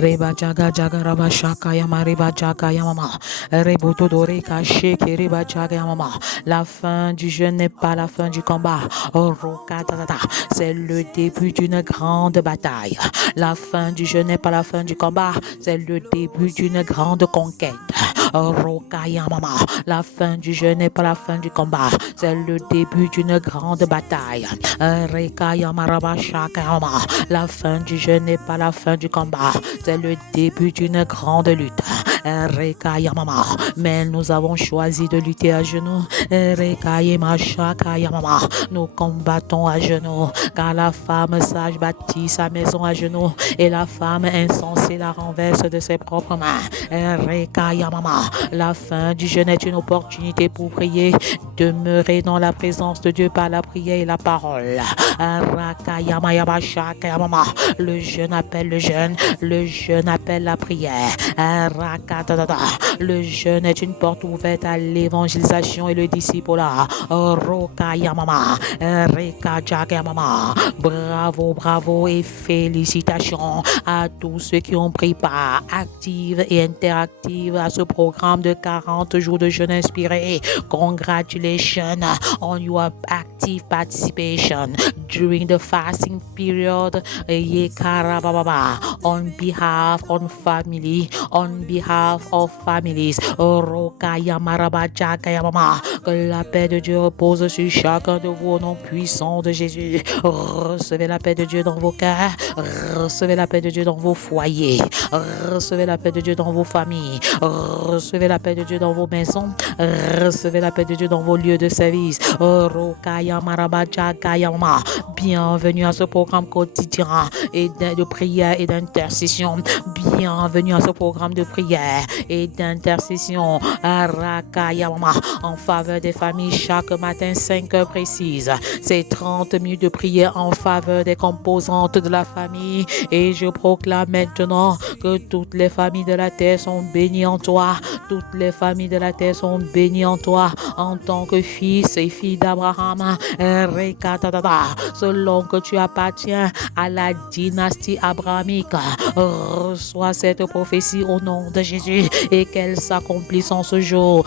Reba jaga jaga raba shaka yama reba jaga yama. Reboto dore kache reba jaga yama. La fin du jeu n'est pas la fin du combat. C'est le début d'une grande bataille. La fin du jeu n'est pas la fin du combat. C'est le début d'une grande conquête. La fin du jeu n'est pas la fin du combat. C'est le début d'une grande bataille. La fin du jeu n'est pas la fin du combat. C'est le début d'une grande lutte. Mais nous avons choisi de lutter à genoux. Nous combattons à genoux, car la femme sage bâtit sa maison à genoux et la femme insensée la renverse de ses propres mains. La fin du jeûne est une opportunité pour prier, demeurer dans la présence de Dieu par la prière et la parole. Le jeûne appelle le jeûne, le jeûne appelle la prière. Le jeûne est une porte ouverte à l'évangélisation et le discipulat. Bravo, bravo et félicitations à tous ceux qui ont pris part active et interactive à ce programme de 40 jours de jeûne inspiré. Congratulations on your active participation during the fasting period. On behalf of family, on behalf of families. Que la paix de Dieu repose sur chacun de vous au nom puissant de Jésus. Recevez la paix de Dieu dans vos cœurs. Recevez la paix de Dieu dans vos foyers. Recevez la paix de Dieu dans vos familles. Recevez la paix de Dieu dans vos maisons. Recevez la paix de Dieu dans vos lieux de service. Bienvenue à ce programme quotidien et de prière et d'intercession. Bienvenue à ce programme de prière et d'intercession en faveur des familles chaque matin 5 heures précises. C'est 30 minutes de prière en faveur des composantes de la famille et je proclame maintenant que toutes les familles de la terre sont bénies en toi. Toutes les familles de la terre sont bénies en toi en tant que fils et filles d'Abraham. Selon que tu appartiens à la dynastie abrahamique, reçois cette prophétie au nom de Jésus et qu'elle s'accomplisse en ce jour.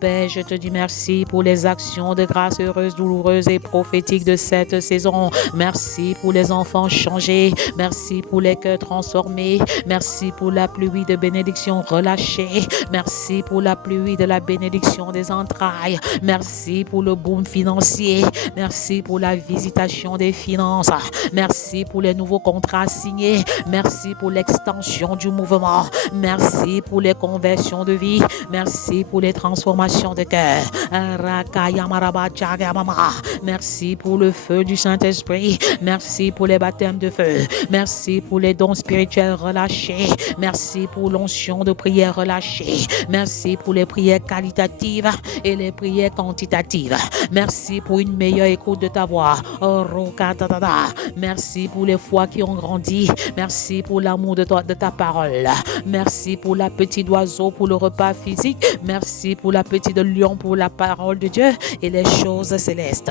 Père, je te dis merci pour les actions de grâce heureuses, douloureuses et prophétiques de cette saison. Merci pour les enfants changés. Merci pour les cœurs transformés. Merci pour la pluie de bénédiction relâchée. Merci pour la pluie de la bénédiction des entrailles. Merci pour le boom financier. Merci pour la visitation des finances. Merci pour les nouveaux contrats signés. Merci pour l'extension du mouvement. Merci pour les conversions de vie. Merci pour les transformations de cœur. Merci pour le feu du Saint-Esprit. Merci pour les baptêmes de feu. Merci pour les dons spirituels relâchés. Merci pour l'onction de prière relâchée. Merci pour les prières qualitatives et les prières quantitatives. Merci pour une meilleure écoute de ta voix. Merci pour les foi qui ont grandi. Merci pour l'amour de ta parole. Merci pour la petite oiseau pour le repas physique. Merci pour la petite lion pour la parole de Dieu et les choses célestes.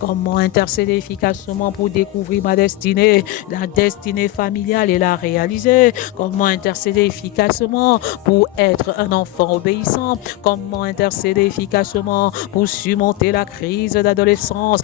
Comment intercéder efficacement pour découvrir ma destinée, la destinée familiale et la réaliser? Comment intercéder efficacement pour être un enfant obéissant? Comment intercéder efficacement pour surmonter la crise d'adolescence?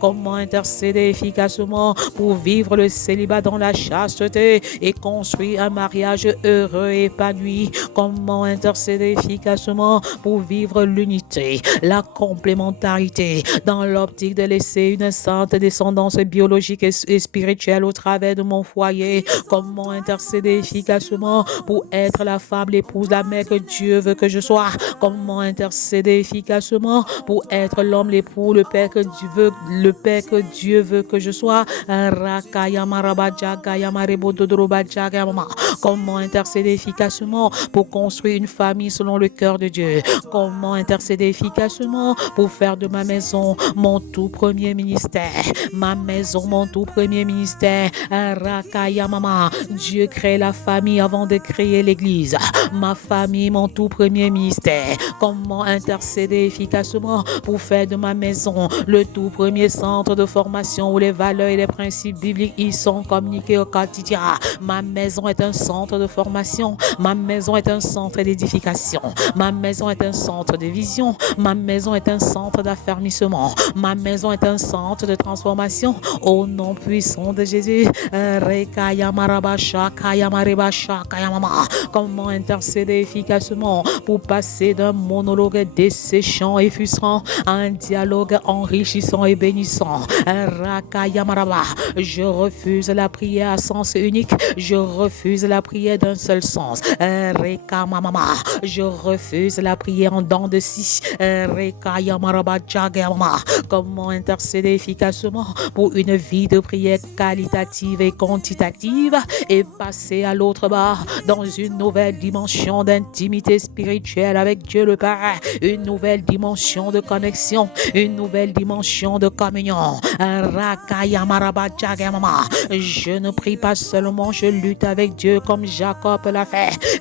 Comment intercéder efficacement pour vivre le célibat dans la chasteté et construire un mariage heureux et épanoui? Comment intercéder efficacement pour vivre l'unité, la complémentarité dans l'optique de laisser une sainte descendance biologique et spirituelle au travers de mon foyer? Comment intercéder efficacement pour être la femme, l'épouse, la mère que Dieu veut que je sois? Comment intercéder efficacement pour être l'homme, l'époux, le père que Dieu veut que je sois? Comment intercéder efficacement pour construire une famille selon le cœur de Dieu? Comment intercéder efficacement pour faire de ma maison mon tout premier ministère, ma maison mon mon tout premier ministère. Rakaya Mama, Dieu crée la famille avant de créer l'église. Ma famille, mon tout premier ministère. Comment intercéder efficacement pour faire de ma maison le tout premier centre de formation où les valeurs et les principes bibliques y sont communiqués au quotidien. Ma maison est un centre de formation. Ma maison est un centre d'édification. Ma maison est un centre de vision. Ma maison est un centre d'affermissement. Ma maison est un centre de transformation. Au nom puissant de Jésus. Comment intercéder efficacement pour passer d'un monologue desséchant et frustrant à un dialogue enrichissant et bénissant. Je refuse la prière à sens unique. Je refuse la prière d'un seul sens. Je refuse la prière en dents de scie. Comment intercéder efficacement pour une vie de prière qualitative et quantitative et passer à l'autre bord dans une nouvelle dimension d'intimité spirituelle avec Dieu le Père, une nouvelle dimension de connexion, une nouvelle dimension de communion. Je ne prie pas seulement, je lutte avec Dieu comme Jacob l'a fait.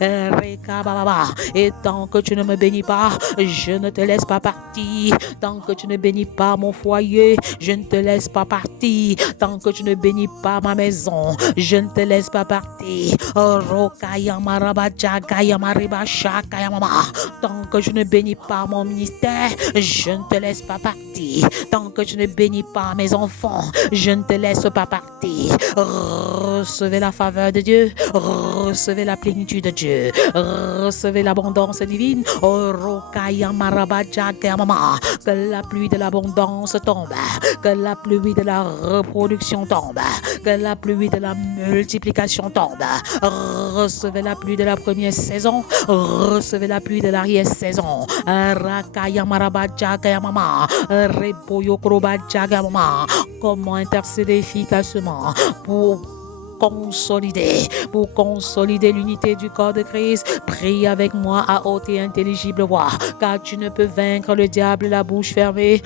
Et tant que tu ne me bénis pas, je ne te laisse pas partir. Tant que tu ne bénis pas mon foyer, je ne te laisse pas partir. Tant que tu ne bénis pas ma maison, je ne te laisse pas partir. Tant que je ne bénis pas mon ministère, je ne te laisse pas partir. Tant que tu ne bénis pas mes enfants, je ne te laisse pas partir. Recevez la faveur de Dieu, recevez la plénitude de Dieu, recevez l'abondance divine. Que la pluie de l'abondance tombe, que la pluie de la reproduction tombe, que la pluie de la multiplication tombe. Recevez la pluie de la première saison, recevez la pluie de l'arrière-saison. Comment intercéder efficacement pour consolider l'unité du corps de Christ. Prie avec moi à haute et intelligible voix, car tu ne peux vaincre le diable la bouche fermée.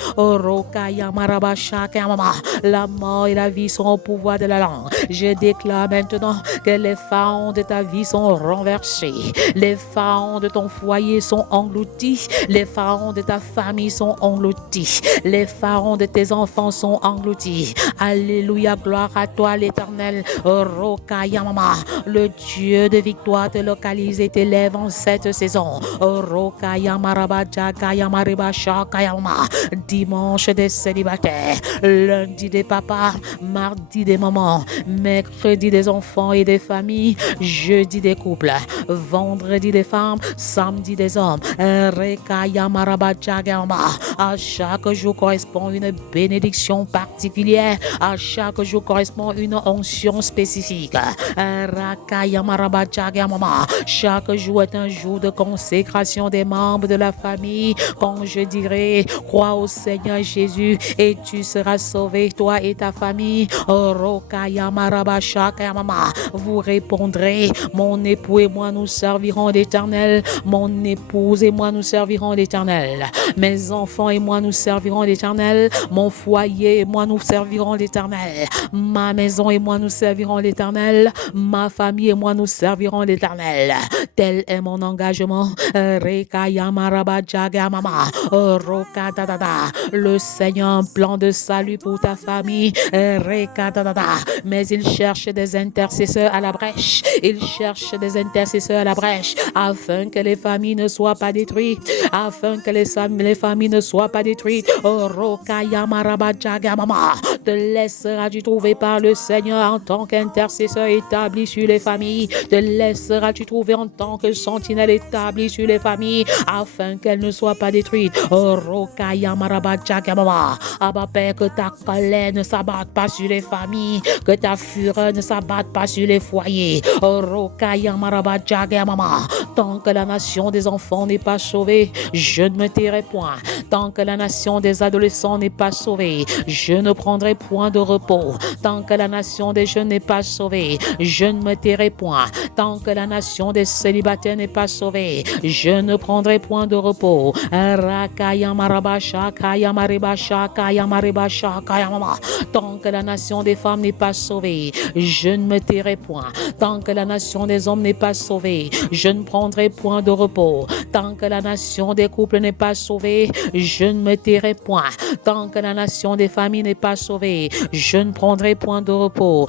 La mort et la vie sont au pouvoir de la langue. Je déclare maintenant que les pharaons de ta vie sont renversés, les pharaons de ton foyer sont engloutis, les pharaons de ta famille sont engloutis, les pharaons de tes enfants sont engloutis. Alléluia, gloire à toi l'Éternel. Le Dieu de victoire te localise et t'élève en cette saison. Dimanche des célibataires, lundi des papas, mardi des mamans, mercredi des enfants et des familles, jeudi des couples, vendredi des femmes, samedi des hommes. À chaque jour correspond une bénédiction particulière, à chaque jour correspond une onction spécifique. Chaque jour est un jour de consécration des membres de la famille. Quand je dirai, crois au Seigneur Jésus et tu seras sauvé, toi et ta famille. Vous répondrez, mon époux et moi nous servirons l'Éternel. Mon épouse et moi nous servirons l'Éternel. Mes enfants et moi nous servirons l'Éternel. Mon foyer et moi nous servirons l'Éternel. Ma maison et moi nous servirons l'Éternel. Ma famille et moi nous servirons l'Éternel. Tel est mon engagement. Le Seigneur a un plan de salut pour ta famille. Mais il cherche des intercesseurs à la brèche. Il cherche des intercesseurs à la brèche afin que les familles ne soient pas détruites. Afin que les familles ne soient pas détruites. Te laisseras-tu trouver par le Seigneur en tant qu'intercesseur établi sur les familles? Te laisseras-tu trouver en tant que sentinelle établie sur les familles afin qu'elles ne soient pas détruites? Abba Père, que ta colère ne s'abatte pas sur les familles, que ta fureur ne s'abatte pas sur les foyers. Tant que la nation des enfants n'est pas sauvée, je ne me tairai point. Tant que la nation des adolescents n'est pas sauvée, je ne prendrai point de repos. Tant que la nation des jeunes n'est pas pas sauvée, je ne me tairai point. Tant que la nation des célibataires n'est pas sauvée, je ne prendrai point de repos. Tant que la nation des femmes n'est pas sauvée, je ne me tairai point. Tant que la nation des hommes n'est pas sauvée, je ne prendrai point de repos. Tant que la nation des couples n'est pas sauvée, je ne me tairai point. Tant que la nation des familles n'est pas sauvée, je ne prendrai point de repos.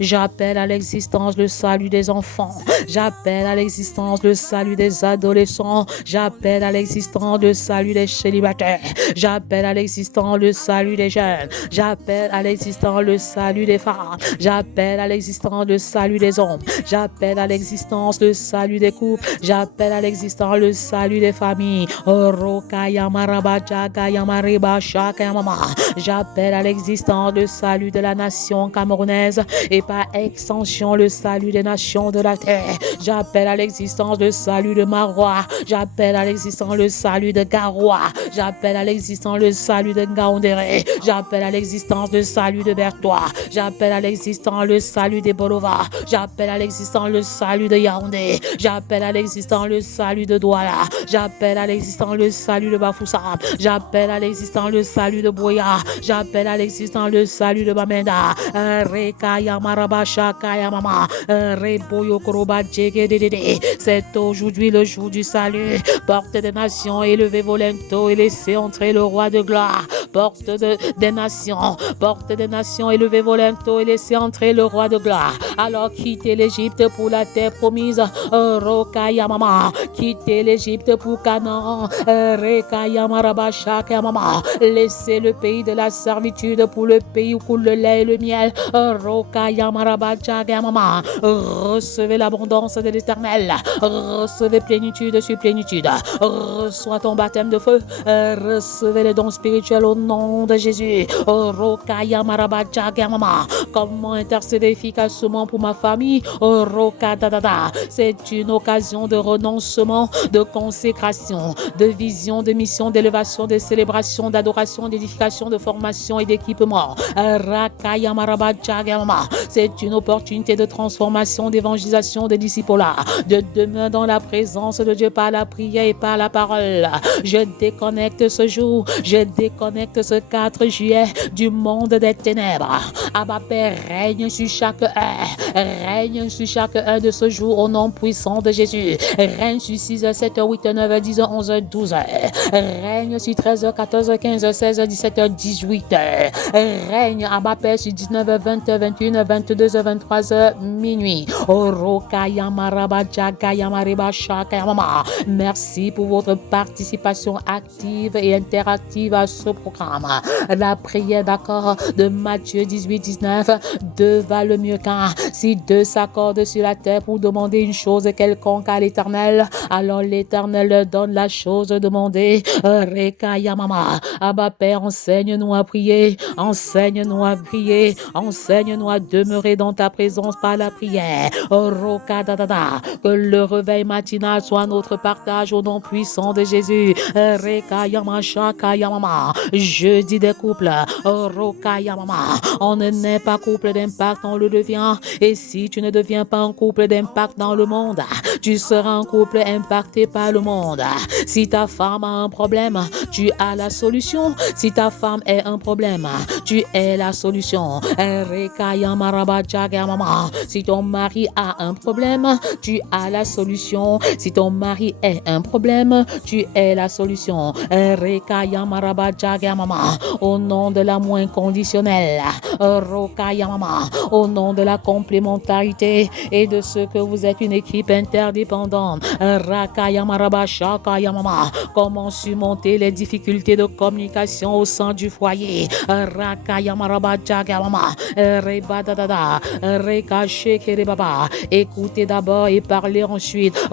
J'appelle à l'existence le salut des enfants. J'appelle à l'existence le salut des adolescents. J'appelle à l'existence le salut des célibataires. J'appelle à l'existence le salut des jeunes. J'appelle à l'existence le salut des femmes. J'appelle à l'existence le salut des hommes. J'appelle à l'existence le salut des couples. J'appelle à l'existence le salut des familles. J'appelle à l'existence le salut de la nation camerounaise et par extension le salut des nations de la terre. J'appelle à l'existence le salut de Marois. J'appelle à l'existence le salut de Garoua. J'appelle à l'existence le salut de Ngaoundéré. J'appelle à l'existence le salut de Bertois. J'appelle à l'existence le salut des Bolova. J'appelle à l'existence le salut de Yaoundé. J'appelle à l'existence le salut de Douala. J'appelle à l'existence le salut de Bafoussam. J'appelle à l'existence le salut de Boya. J'appelle à l'existence le salut de Bamenda. Rekaya Marabasha Kaya Mama. Reboyo Koroba Djegedede. C'est aujourd'hui le jour du salut. Porte des nations, élevez vos linteaux et laissez entrer le roi de gloire. Porte des nations, élevez vos linteaux et laissez entrer le roi de gloire. Alors quittez l'Égypte pour la terre promise. Rokaya Mama. Quittez l'Égypte pour Canaan. Rekaya Marabasha Kaya Mama. Laissez le pays de la servitude pour le pays où coule le lait et le miel. Rokaya Marabasha Kaya Mama. Recevez l'abondance de l'Éternel. Recevez plénitude sur plénitude. Reçois ton baptême de feu. Recevez les dons spirituels au nom de Jésus. Rokaya Marabasha Kaya Mama. Comment intercéder efficacement pour ma famille? Rokadadada. C'est une occasion de renoncement, de consécration, de vision, de mission, d'élévation, de célébration, d'adoration, d'édification, de formation et d'équipement. Rakaya Marabasha Kaya Mama. C'est une opportunité de transformation, d'évangélisation, de discipulat, de demeure dans la présence de Dieu par la prière et par la parole. Je déconnecte ce jour, je déconnecte ce 4 juillet du monde des ténèbres. Abba Père, règne sur chacun de ce jour au nom puissant de Jésus. Règne sur 6h, 7h, 8h, 9h, 10h, 11h, 12h. Règne sur 13h, 14h, 15h, 16h, 17h, 18h. Règne Abba Père sur 19h, 20h, 21h, 22h, 23h, minuit. Merci pour votre participation active et interactive à ce programme. La prière d'accord de Matthieu 18-19, deux valent mieux qu'un. Si deux s'accordent sur la terre pour demander une chose quelconque à l'Éternel, alors l'Éternel leur donne la chose demandée. Rekaya Mama. Abba Père, enseigne-nous à prier, enseigne-nous à prier, enseigne-nous à demeurer dans ta présence par la prière. Rokadadada. Que le réveil matinal soit notre partage au nom puissant de Jésus. Rekaya Mashakaya Mama. Jeudi des couples. Rokaya Mama. On ne naît pas couple d'impact, on le devient. Et si tu ne deviens pas un couple d'impact dans le monde, tu seras un couple impacté par le monde. Si ta femme a un problème, tu as la solution. Si ta femme est un problème, tu es la solution. Si ton mari a un problème, tu as la solution. Si ton mari est un problème, tu es la solution. Au nom de l'amour inconditionnel, au nom de la complémentarité et de ce que vous êtes une équipe interdépendante. Comment surmonter les difficultés de communication au sein du foyer. Écoutez d'abord et parlez ensuite.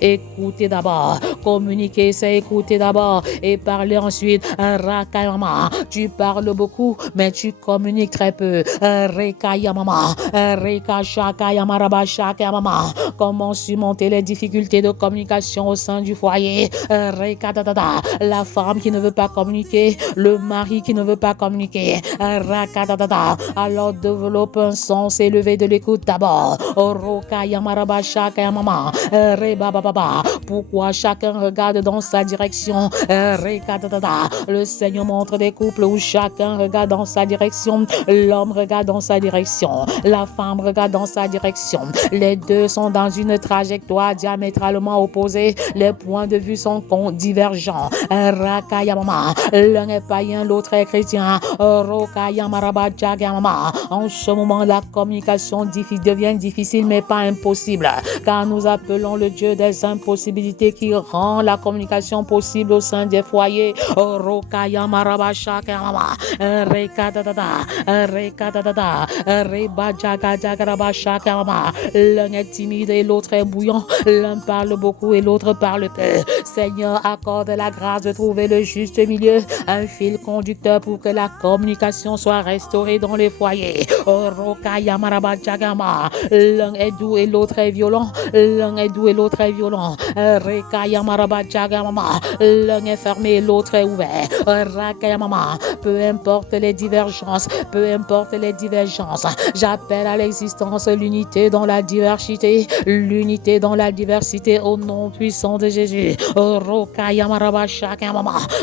Écoutez d'abord, communiquez, c'est écouter d'abord et parler ensuite. Rakayama, tu parles beaucoup, mais tu communiques très peu. Rekayama, Rekashakayama, Rabashakayama. Comment surmonter les difficultés de communication au sein du foyer? Rekadadada, la femme qui ne veut pas communiquer, le mari qui ne veut pas communiquer. Rakadadada, alors développe un sens élevé de l'écoute d'abord. Rokayama, Rabashakayama, Rebababa. Pourquoi chacun regarde dans sa direction? Le Seigneur montre des couples où chacun regarde dans sa direction. L'homme regarde dans sa direction. La femme regarde dans sa direction. Les deux sont dans une trajectoire diamétralement opposée. Les points de vue sont divergents. Rakayamama. L'un est païen, l'autre est chrétien. Rokayamarabajagamama. En ce moment, la communication devient difficile, mais pas impossible. Car nous appelons le Dieu des impossibilités qui rend la communication possible au sein des foyers. Rokayamarabajagamama. Rekadadada. Rekadadada. Rebajagajagarabashakama. L'un est timide et l'autre est bouillant. L'un parle beaucoup et l'autre parle peu. Seigneur, accorde la grâce de trouver le juste milieu, un fil conducteur pour que la communication soit restaurée dans les foyers. Rokayamarabajakama. L'un est doux et l'autre est violent. L'un est doux et l'autre est violent. Rekayamarabajakama. L'un est fermé et l'autre est ouvert. Rakayamama. Peu importe les divergences, peu importe les divergences, j'appelle à l'existence l'unité dans la diversité, l'unité dans la diversité au nom puissant de Jésus.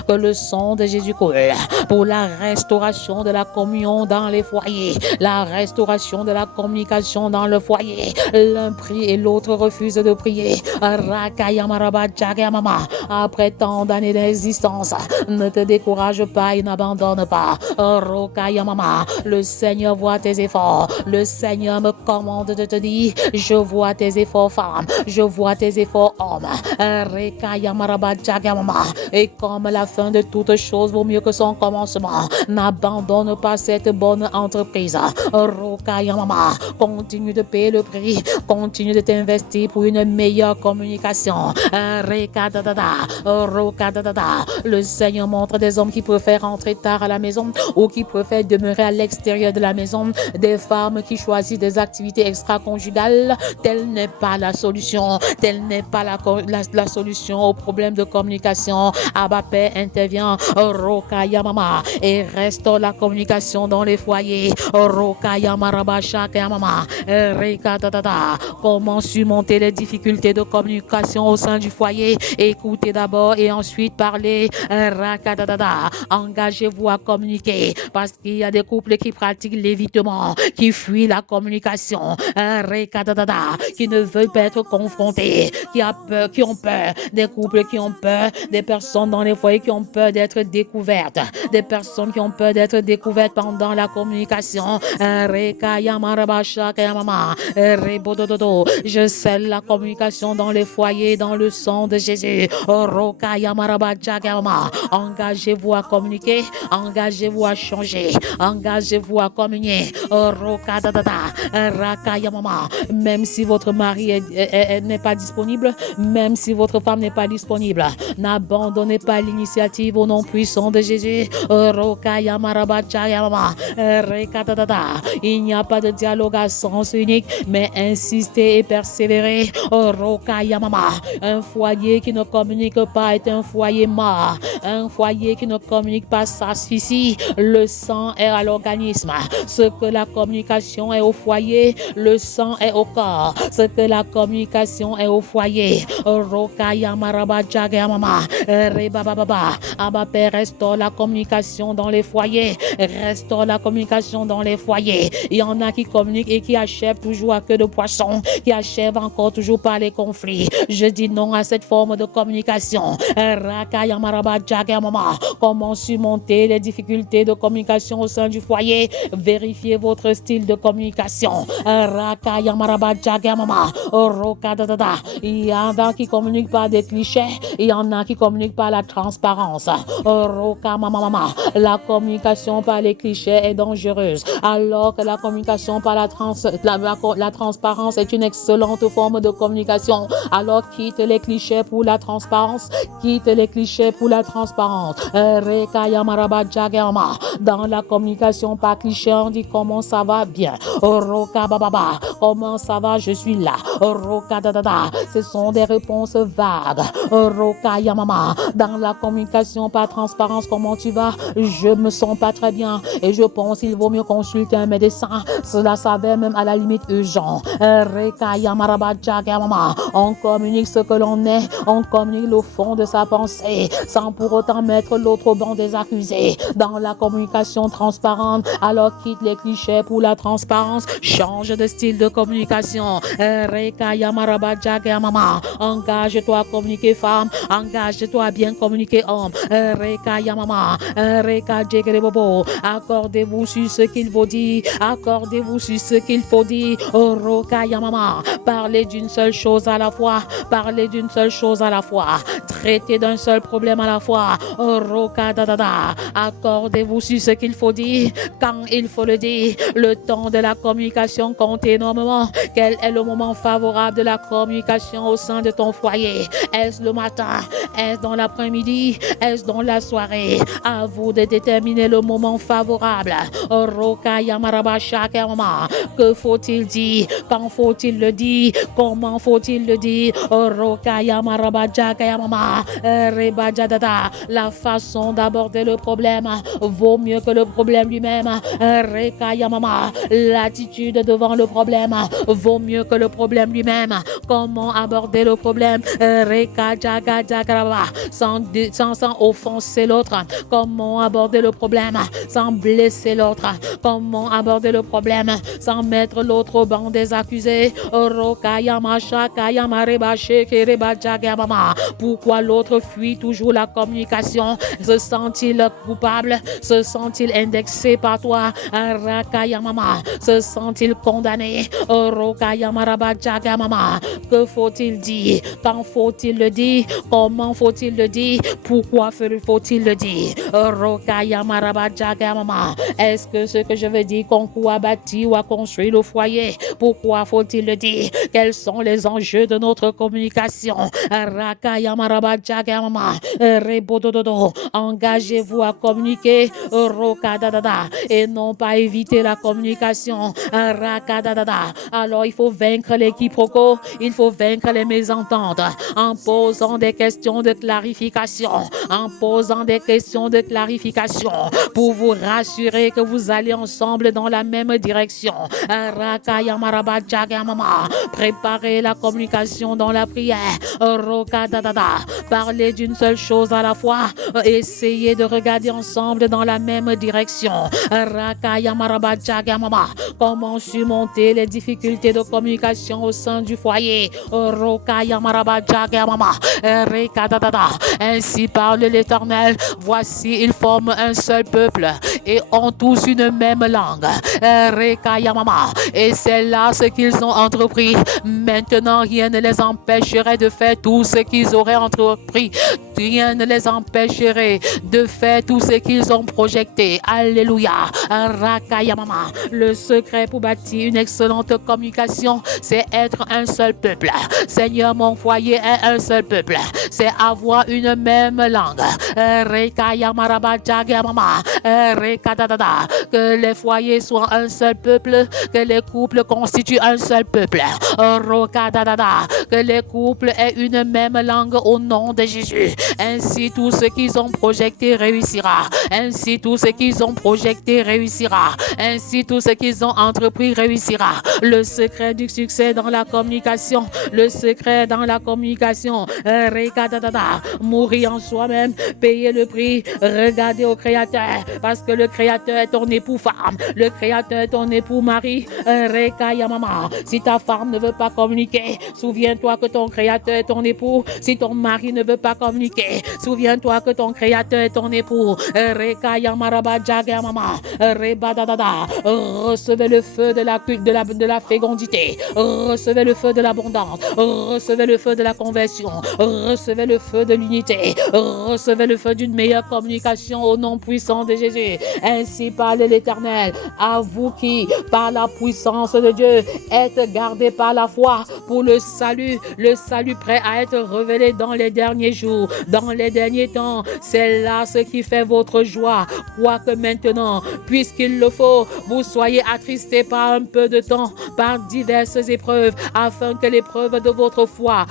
Que le sang de Jésus coule pour la restauration de la communion dans les foyers, la restauration de la communication dans le foyer. L'un prie et l'autre refuse de prier. Après tant d'années d'existence, ne te décourage pas et n'abandonne pas. Le Seigneur voit tes efforts. Le Seigneur me commande de te dire, je vois tes efforts femmes, je vois tes efforts hommes. Et comme la fin de toute chose vaut mieux que son commencement, n'abandonne pas cette bonne entreprise. Continue de payer le prix, continue de t'investir pour une meilleure communication. Le Seigneur montre des hommes qui préfèrent rentrer tard à la maison ou qui préfèrent demeurer à l'extérieur de la maison, des femmes qui choisissent des activités extra-conjugales. Telle n'est pas la solution, telle n'est pas la solution au problème de communication. Abba Père intervient, Rokayamama, et restaure la communication dans les foyers. Rokayamarabachakamama, Rekatata. Comment surmonter les difficultés de communication au sein du foyer? Écoutez d'abord et ensuite parlez. Rakatata. Engagez-vous à communiquer parce qu'il y a des couples qui pratiquent l'évitement, qui fuient la communication, qui ne veulent pas être confrontés, qui ont peur, des couples qui ont peur, des personnes dans les foyers qui ont peur d'être découvertes, des personnes qui ont peur d'être découvertes pendant la communication. Je scelle la communication dans les foyers dans le sang de Jésus. Engagez-vous à communiquer, engagez-vous à changer, engagez-vous à communier. Même si votre mari n'est pas disponible, même si votre femme n'est pas disponible, n'abandonnez pas l'initiative au nom puissant de Jésus. Il n'y a pas de dialogue à sens unique, mais insistez et persévérez. Un foyer qui ne communique pas est un foyer mort. Un foyer qui ne communique pas s'asphyxie. Le sang est à l'organisme. Ce que la communication est au foyer, le sang est au corps. Ce que la communication est au foyer. Abba Père, restaure la communication dans les foyers. Restaure la communication dans les foyers. Il y en a qui communiquent et qui achèvent toujours à queue de poisson, qui achèvent encore toujours par les conflits. Je dis non à cette forme de communication. Comment surmonter les difficultés de communication au sein du foyer? Vérifiez votre style de communication. Il y en a qui communiquent par des clichés clichés, il y en a qui communiquent par la transparence. Roka mama. La communication par les clichés est dangereuse, alors que la communication par la transparence est une excellente forme de communication. Alors quitte les clichés pour la transparence, quitte les clichés pour la transparence. Dans la communication par cliché, on dit comment ça va bien. Roka bababa, comment ça va, je suis là. Roka dadada, ce sont des réponses vagues. Roka yamama, dans la communication par transparence, comment tu vas? Je me sens pas très bien et je pense qu'il vaut mieux consulter un médecin. Cela s'avère même à la limite urgent. Reka yamaraba yamama, on communique ce que l'on est, on communique le fond de sa pensée, sans pour autant mettre l'autre au banc des accusés. Dans la communication transparente, alors quitte les clichés pour la transparence, change de style de communication. Reka yamaraba yamama, engage-toi à communiquer femme, engage-toi à bien communiquer homme. Reka yamama, Reka djegerebobo, accordez-vous sur ce qu'il faut dire, accordez-vous sur ce qu'il faut dire. Roka yamama, parlez d'une seule chose à la fois, parlez d'une seule chose à la fois, traitez d'un seul problème à la fois. Roka dadada, accordez-vous sur ce qu'il faut dire, quand il faut le dire. Le temps de la communication compte énormément. Quel est le moment favorable de la communication au sein de ton foyer? Est-ce le matin? Est-ce dans l'après-midi? Est-ce dans la soirée? À vous de déterminer le moment favorable. Roka yamaraba shakama. Que faut-il dire? Quand faut-il le dire? Comment faut-il le dire? Roka yamaraba jakayamama. Rebajadada. La façon d'aborder le problème vaut mieux que le problème lui-même. Reka yamama. L'attitude devant le problème vaut mieux que le problème lui-même. Comment aborder le problème? Reka jaga jagaraba. Sans offenser l'autre. Comment aborder le problème sans blesser l'autre? Comment aborder le problème sans mettre l'autre au banc des accusés? Pourquoi l'autre fuit toujours la communication? Se sent-il coupable? Se sent-il indexé par toi? Se sent-il condamné? Que faut-il dire? Quand faut-il le dire? Comment faut-il le dire? Pourquoi faut-il le dire? Est-ce que ce que je veux dire concourt à bâtir ou à construire le foyer? Pourquoi faut-il le dire? Quels sont les enjeux de notre communication? Engagez-vous à communiquer et non pas éviter la communication. Alors il faut vaincre les quiproquos, il faut vaincre les mésententes en posant des questions de clarification, en posant des questions de clarification pour vous rassurer que vous allez ensemble dans la même direction. Préparez la communication dans la prière. Parlez d'une seule chose à la fois. Essayez de regarder ensemble dans la même direction. Comment surmonter les difficultés de communication au sein du foyer? Ainsi parle l'Éternel. Voici, ils forment un seul peuple et ont tous une même langue. Et c'est là ce qu'ils ont entrepris. Maintenant, rien ne les empêcherait de faire tout ce qu'ils auraient entrepris. Rien ne les empêcherait de faire tout ce qu'ils ont projeté. Alléluia. Le secret pour bâtir une excellente communication, c'est être un seul peuple. Seigneur, mon foyer est un seul peuple. C'est avoir une même langue. Que les foyers soient un seul peuple, que les couples constituent un seul peuple. Que les couples aient une même langue au nom de Jésus. Ainsi tout ce qu'ils ont projeté réussira. Ainsi tout ce qu'ils ont projeté réussira. Ainsi tout ce qu'ils ont entrepris réussira. Le secret du succès dans la communication. Le secret dans la communication. Mourir en soi-même, payer le prix, regarder au Créateur. Parce que le Créateur est ton époux femme, le Créateur est ton époux mari. Rekaya mama. Si ta femme ne veut pas communiquer, souviens-toi que ton Créateur est ton époux. Si ton mari ne veut pas communiquer, souviens-toi que ton Créateur est ton épout. Rekaya maraba jaga mama. Rebadadada. Recevez le feu de la fécondité. Recevez le feu de l'abondance. Recevez le feu de la conversion. Recevez le feu de l'unité. Recevez le feu d'une meilleure communication au nom puissant de Jésus. Ainsi parle l'Éternel, à vous qui, par la puissance de Dieu, êtes gardés par la foi pour le salut prêt à être révélé dans les derniers jours, dans les derniers temps. C'est là ce qui fait votre joie. Quoique maintenant, puisqu'il le faut, vous soyez attristés par un peu de temps, par diverses épreuves, afin que l'épreuve de votre foi,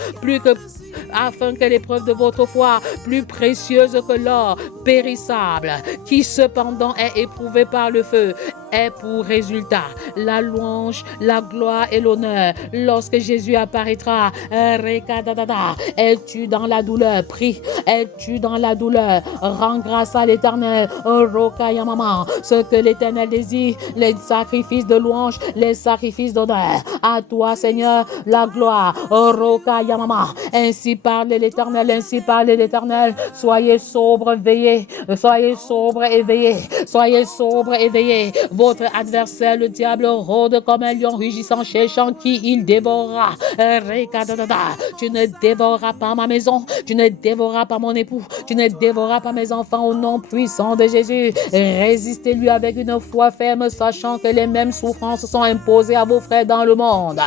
plus précieuse que l'or périssable, qui cependant est éprouvé par le feu, est pour résultat la louange, la gloire et l'honneur lorsque Jésus apparaîtra. Es-tu dans la douleur? Prie. Es-tu dans la douleur? Rends grâce à l'Éternel. Ce que l'Éternel désire, les sacrifices de louange, les sacrifices d'honneur. À toi, Seigneur, la gloire. Ainsi parle l'Éternel, ainsi parle l'Éternel. Soyez sobres, veillez. Soyez sobres et veillez. Soyez sobres et veillez. Votre adversaire, le diable, rôde comme un lion rugissant, cherchant qui il dévorera. Tu ne dévoreras pas ma maison. Tu ne dévoreras pas mon époux. Tu ne dévoreras pas mes enfants au nom puissant de Jésus. Résistez-lui avec une foi ferme, sachant que les mêmes souffrances sont imposées à vos frères dans le monde.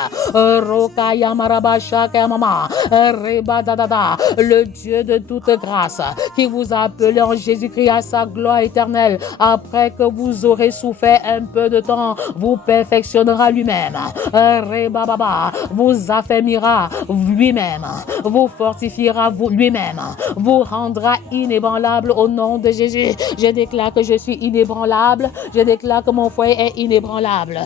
Le Dieu de toute grâce, qui vous a appelé en Jésus-Christ à sa gloire éternelle, après que vous aurez souffert un peu de temps, vous perfectionnera lui-même. Vous affermira lui-même. Vous fortifiera lui-même. Vous rendra inébranlable au nom de Jésus. Je déclare que je suis inébranlable. Je déclare que mon foyer est inébranlable.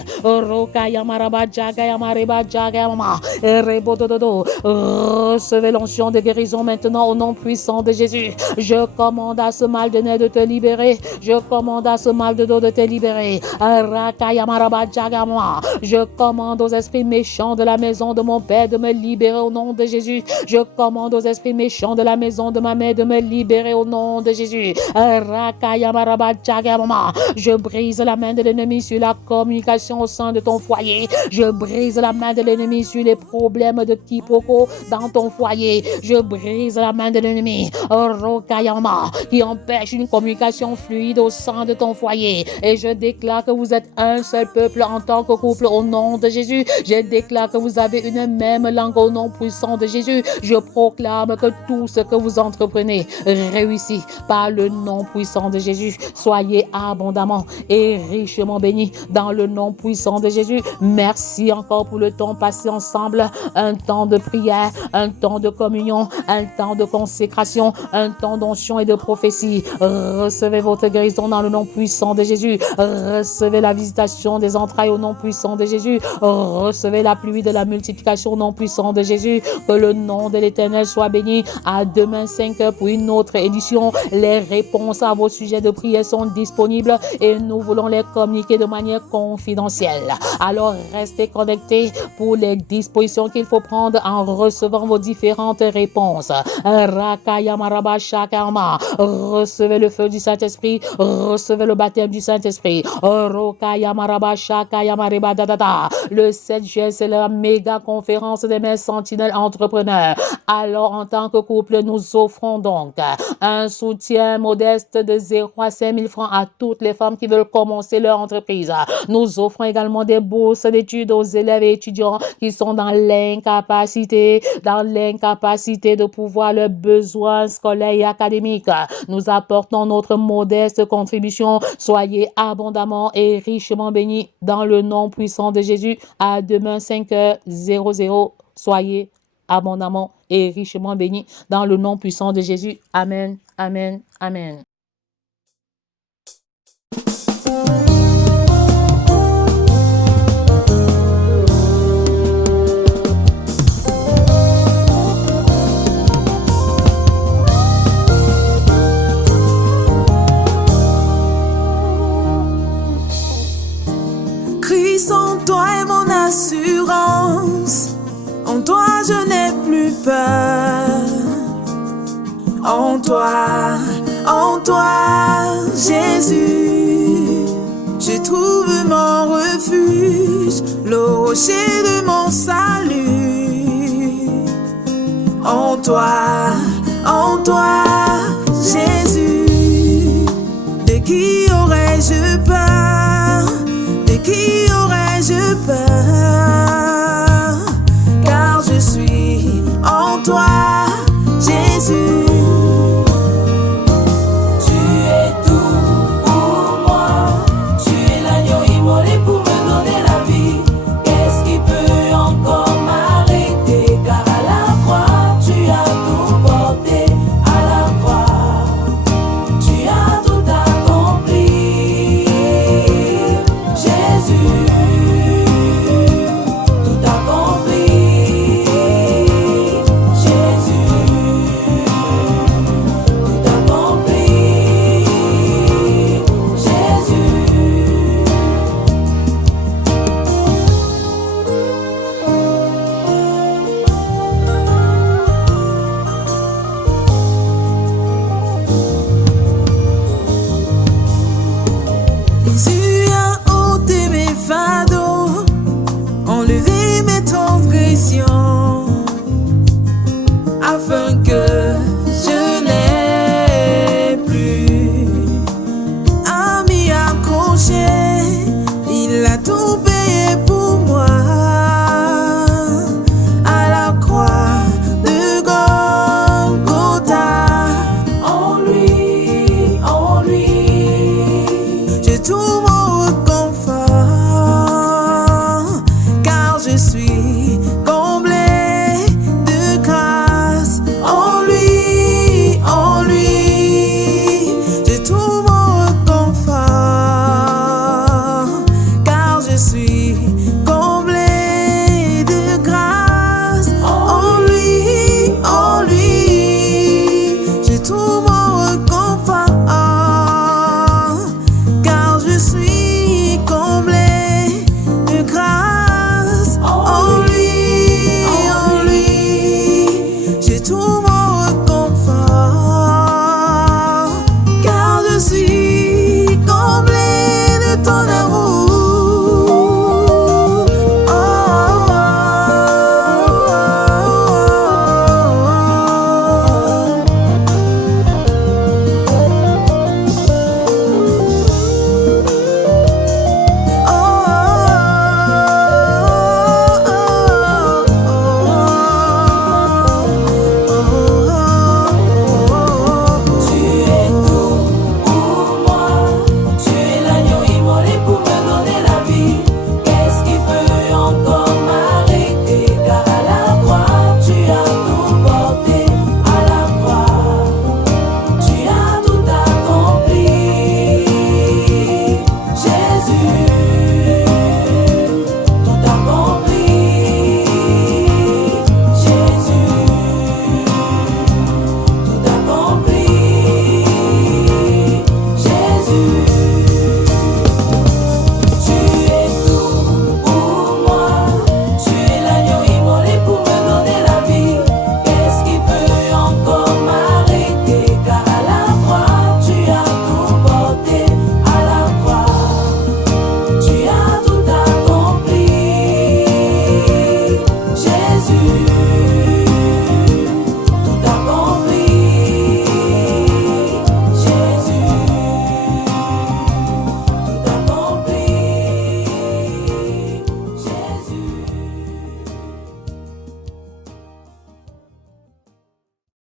Recevez l'onction de guérison maintenant au nom puissant de Jésus. Je commande à ce mal de nez de te libérer. Je commande à ce mal de dos de te libérer. Je commande aux esprits méchants de la maison de mon père de me libérer au nom de Jésus. Je commande aux esprits méchants de la maison de ma mère de me libérer au nom de Jésus. Je brise la main de l'ennemi sur la communication au sein de ton foyer. Je brise la main de l'ennemi sur les problèmes de quiproquo dans ton foyer. Je brise la main de l'ennemi qui empêche une communication fluide au sein de ton foyer. Et je déclare que vous êtes un seul peuple en tant que couple au nom de Jésus. Je déclare que vous avez une même langue au nom puissant de Jésus. Je proclame que tout ce que vous entreprenez réussit par le nom puissant de Jésus. Soyez abondamment et richement bénis dans le nom puissant de Jésus. Merci encore pour le temps passé ensemble, un temps de prière, un temps de communion, un temps de consécration, un temps d'onction et de prophétie. Recevez votre guérison dans le nom puissant de Jésus. Recevez la visitation des entrailles au nom puissant de Jésus. Recevez la pluie de la multiplication au nom puissant de Jésus. Que le nom de l'Éternel soit béni. À demain 5 heures pour une autre édition. Les réponses à vos sujets de prière sont disponibles et nous voulons les communiquer de manière confidentielle. Alors restez connectés pour les dispositions qu'il faut prendre en recevant vos différentes réponses. Recevez le feu du Saint-Esprit. Recevez le baptême du Saint-Esprit. Le 7 juillet, c'est la méga conférence des mères sentinelles entrepreneurs. Alors, en tant que couple, nous offrons donc un soutien modeste de 0 à 5 000 francs à toutes les femmes qui veulent commencer leur entreprise. Nous offrons également des bourses d'études aux élèves et étudiants qui sont dans l'incapacité de pouvoir leurs besoins scolaires et académiques. Nous apportons notre modeste contribution. Soyez abondamment et richement bénis dans le nom puissant de Jésus. À demain 5h00. Soyez abondamment et richement bénis dans le nom puissant de Jésus. Amen, amen, amen. En toi, Jésus, je trouve mon refuge, le rocher de mon salut. En toi, Jésus, de qui aurais-je peur? De qui aurais-je peur? Car je suis en toi, Jésus. Jésus a ôté mes fardeaux, enlevé mes transgressions.